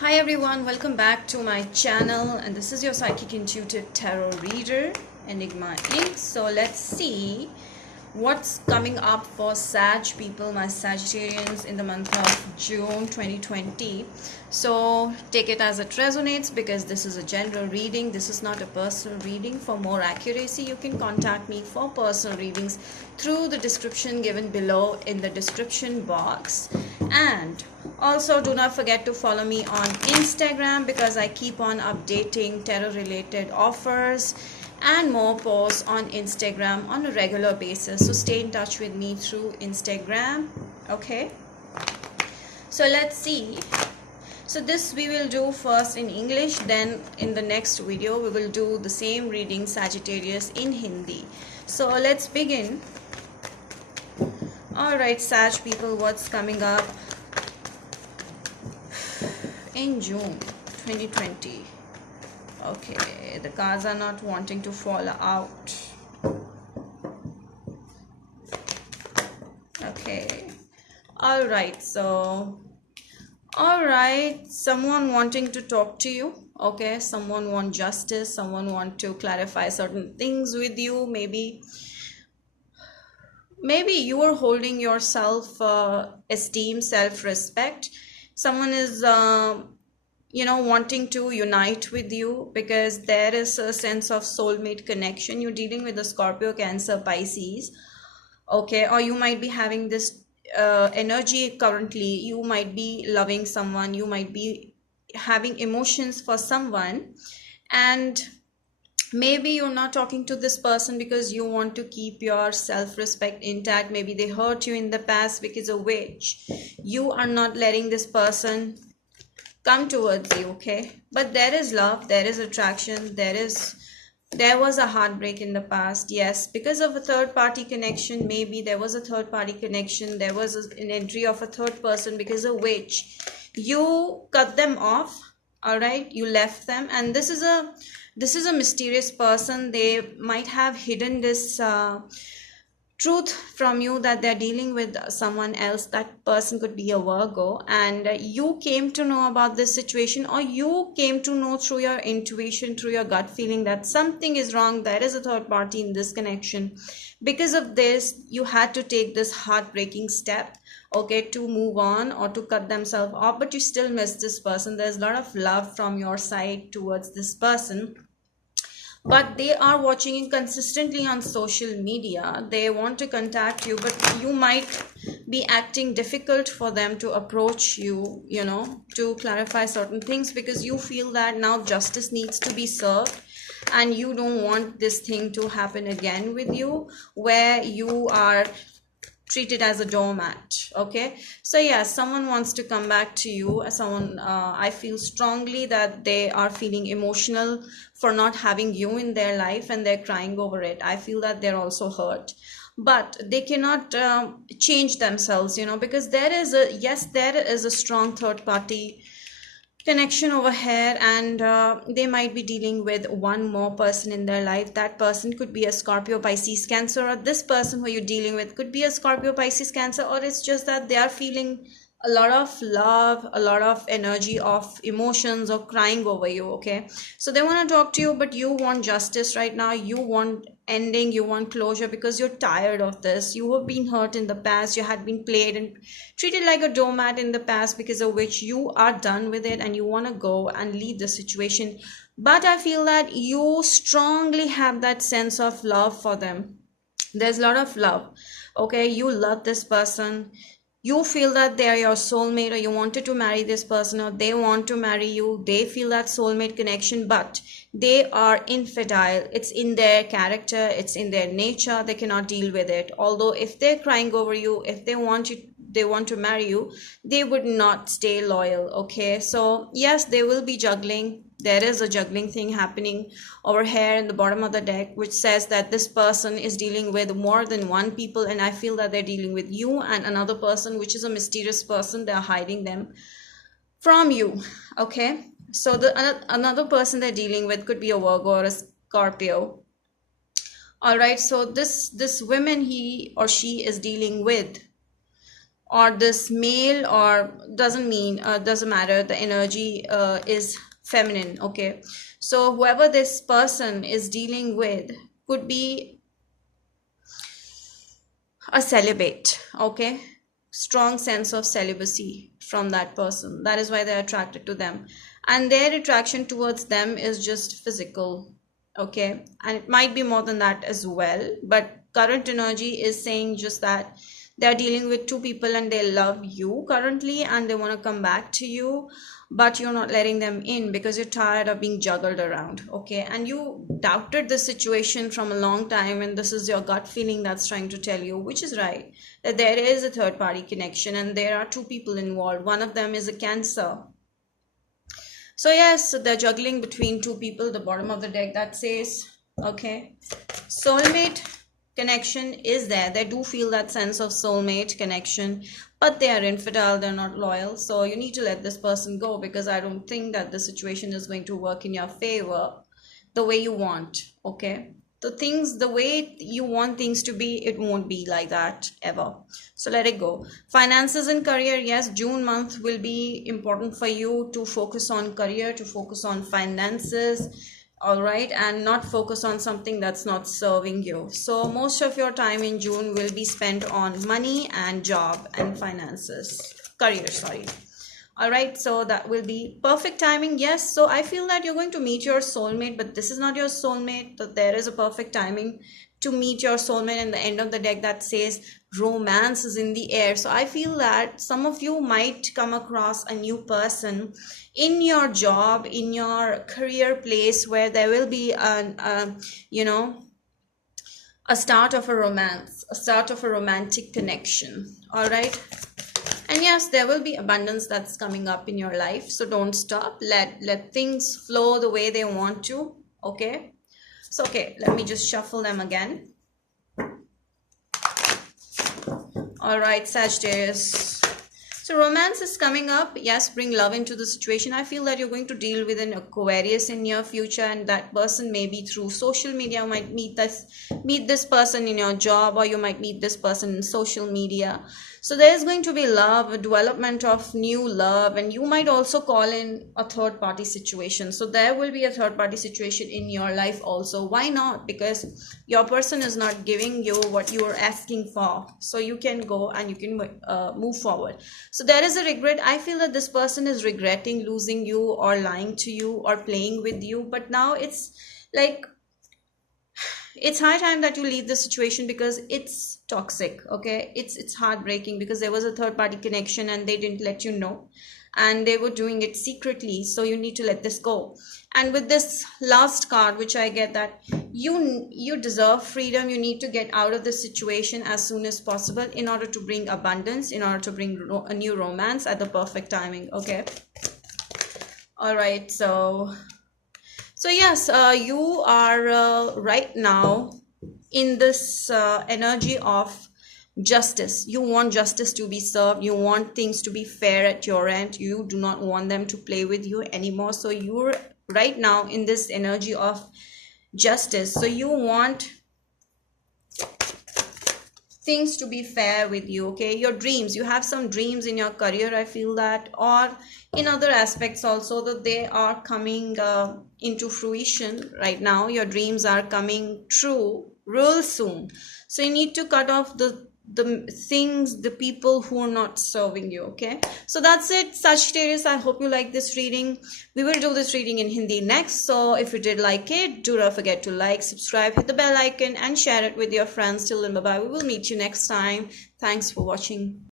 Hi everyone, welcome back to my channel, and this is your psychic intuitive tarot reader Enigma Inc. So let's see what's coming up for Sag people, my Sagittarians, in the month of June 2020. So take it as it resonates, because this is a general reading. This is not a personal reading. For more accuracy, you can contact me for personal readings through the description given below in the description box. And also, do not forget to follow me on Instagram, because I keep on updating tarot related offers and more posts on Instagram on a regular basis. So stay in touch with me through Instagram. Okay, so let's see. So this we will do first in English, then in the next video we will do the same reading Sagittarius in Hindi. So let's begin. All right, Sag people, what's coming up in June 2020? Okay, the cards are not wanting to fall out. Okay, all right, so all right, someone wanting to talk to you. Okay, someone want justice, someone want to clarify certain things with you. Maybe you are holding your self esteem, self respect. Someone is wanting to unite with you, because there is a sense of soulmate connection. You're dealing with a Scorpio, Cancer, Pisces. Okay, or you might be having this energy currently. You might be loving someone, you might be having emotions for someone, and maybe you're not talking to this person because you want to keep your self-respect intact. Maybe they hurt you in the past, because of which you are not letting this person come towards you. Okay, but there is love, there is attraction, there was a heartbreak in the past. Yes, because of a third party connection. Maybe there was a third party connection, there was an entry of a third person, because of which you cut them off. All right, you left them, and this is a mysterious person. They might have hidden this truth from you, that they're dealing with someone else. That person could be a Virgo, and you came to know about this situation, or you came to know through your intuition, through your gut feeling, that something is wrong. There is a third party in this connection. Because of this, you had to take this heartbreaking step, okay, to move on or to cut themselves off. But you still miss this person. There's a lot of love from your side towards this person, but they are watching you consistently on social media. They want to contact you, but you might be acting difficult for them to approach you, to clarify certain things, because you feel that now justice needs to be served, and you don't want this thing to happen again with you, where you are treated as a doormat. Okay, so yeah, someone wants to come back to you. Someone, I feel strongly that they are feeling emotional for not having you in their life, and they're crying over it. I feel that they're also hurt, but they cannot change themselves, because there is a strong third party connection over here, and they might be dealing with one more person in their life. That person could be a Scorpio, Pisces, Cancer, or this person who you're dealing with could be a Scorpio, Pisces, Cancer, or it's just that they are feeling a lot of love, a lot of energy of emotions, or crying over you. Okay, so they want to talk to you, but you want justice right now. You want ending, you want closure, because you're tired of this. You have been hurt in the past, you had been played and treated like a doormat in the past, because of which you are done with it and you want to go and leave the situation. But I feel that you strongly have that sense of love for them. There's a lot of love. Okay, you love this person, you feel that they are your soulmate, or you wanted to marry this person, or they want to marry you. They feel that soulmate connection, but they are infidel. It's in their character, it's in their nature. They cannot deal with it. Although if they're crying over you, if they want you, they want to marry you, they would not stay loyal. Okay, so yes, they will be juggling. There is a juggling thing happening over here in the bottom of the deck, which says that this person is dealing with more than one people, and I feel that they're dealing with you and another person, which is a mysterious person. They're hiding them from you. Okay, so another person they're dealing with could be a Virgo or a Scorpio. All right, so this woman he or she is dealing with, or this male, or doesn't mean, doesn't matter, the energy is feminine. Okay, so whoever this person is dealing with could be a celibate. Okay, strong sense of celibacy from that person. That is why they're attracted to them, and their attraction towards them is just physical. Okay, and it might be more than that as well, but current energy is saying just that they're dealing with two people and they love you currently and they want to come back to you, but you're not letting them in because you're tired of being juggled around. Okay, and you doubted the situation from a long time, and this is your gut feeling that's trying to tell you, which is right, that there is a third party connection and there are two people involved. One of them is a Cancer. So yes, they're juggling between two people, the bottom of the deck that says. Okay, soulmate connection is there. They do feel that sense of soulmate connection, but they are infidel, they're not loyal. So you need to let this person go, because I don't think that the situation is going to work in your favor the way you want. Okay, the way you want things to be, it won't be like that ever. So let it go. Finances and career, yes, June month will be important for you to focus on career, to focus on finances. All right, and not focus on something that's not serving you. So most of your time in June will be spent on money and job and finances, career, sorry. All right, so that will be perfect timing. Yes, so I feel that you're going to meet your soulmate, but this is not your soulmate. So there is a perfect timing to meet your soulmate, and the end of the deck that says romance is in the air. So I feel that some of you might come across a new person in your job, in your career place, where there will be you know, a start of a romance, a start of a romantic connection. All right, and yes, there will be abundance that's coming up in your life. So don't stop. Let things flow the way they want to. Okay, so okay, let me just shuffle them again. All right, Sagittarius. So romance is coming up. Yes, bring love into the situation. I feel that you're going to deal with an Aquarius in your future, and that person may be through social media. You might meet this person in your job, or you might meet this person in social media. So there is going to be love, a development of new love, and you might also call in a third party situation. So there will be a third party situation in your life also. Why not? Because your person is not giving you what you are asking for. So you can go and you can move forward. So there is a regret. I feel that this person is regretting losing you, or lying to you, or playing with you. But now it's like, it's high time that you leave the situation, because it's toxic. Okay, it's heartbreaking, because there was a third party connection and they didn't let you know, and they were doing it secretly. So you need to let this go. And with this last card, which I get, that you deserve freedom. You need to get out of this situation as soon as possible, in order to bring abundance, in order to bring a new romance at the perfect timing. Okay, all right, so yes, you are right now in this energy of justice. You want justice to be served. You want things to be fair at your end. You do not want them to play with you anymore. So you're right now in this energy of justice. So you want things to be fair with you. Okay, your dreams, you have some dreams in your career, I feel that, or in other aspects also, that they are coming into fruition right now. Your dreams are coming true real soon. So you need to cut off the things, the people who are not serving you. Okay, so that's it, Sagittarius. I hope you like this reading. We will do this reading in Hindi next. So if you did like it, do not forget to like, subscribe, hit the bell icon, and share it with your friends. Till then, bye bye. We will meet you next time. Thanks for watching.